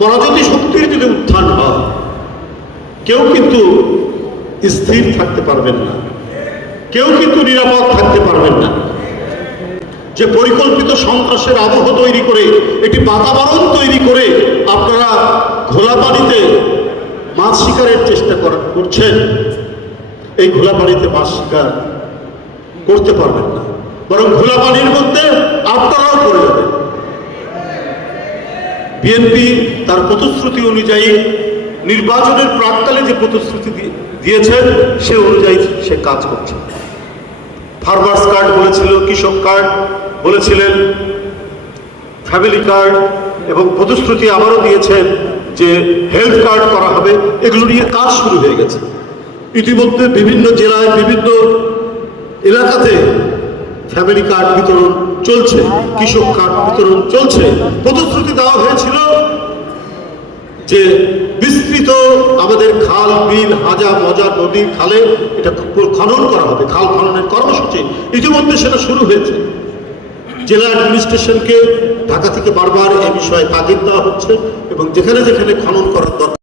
পরাজয় শক্তির যদি উত্থান হয়, কেউ কিন্তু স্থির থাকতে পারবেন না, কেউ কিন্তু নিরাপদ থাকতে পারবেন না। যে পরিকল্পিত সন্ত্রাসের আবহ তৈরি করে, একটি বাতাবরণ তৈরি করে আপনারা ঘোলা পানিতে মাছ শিকারের চেষ্টা করছেন, এই ঘোলা পানিতে মাছ শিকার করতে পারবেন না, বরং ঘোলা পানির মধ্যে আপনারাও পড়ে যাবেন। বিএনপি তার প্রতিশ্রুতি অনুযায়ী নির্বাচনের প্রাক্কালে যে প্রতিশ্রুতি দিয়েছেন সে অনুযায়ী সে কাজ করছে। ফার্মার্স কার্ড বলেছিল, কৃষক কার্ড বলেছিলেন, ফ্যামিলি কার্ড, এবং প্রতিশ্রুতি আবারও দিয়েছেন যে হেলথ কার্ড করা হবে। এগুলো নিয়ে কাজ শুরু হয়ে গেছে। ইতিমধ্যে বিভিন্ন জেলায় বিভিন্ন এলাকাতে ফ্যামিলি কার্ড বিতরণ চলছে, কৃষক কার্ড বিতরণ চলছে। প্রতিশ্রুতি দেওয়া হয়েছিল যে বিস্তৃত আমাদের খাল, বিল, হাজা, মজা, নদী, খালে এটা খনন করা হবে, খাল খননের কর্মসূচি। ইতিমধ্যে সেটা শুরু হয়েছে। জেলা অ্যাডমিনিস্ট্রেশনকে ঢাকা থেকে বারবার এ বিষয়ে তাগিদ দেওয়া হচ্ছে এবং যেখানে যেখানে খনন করার দরকার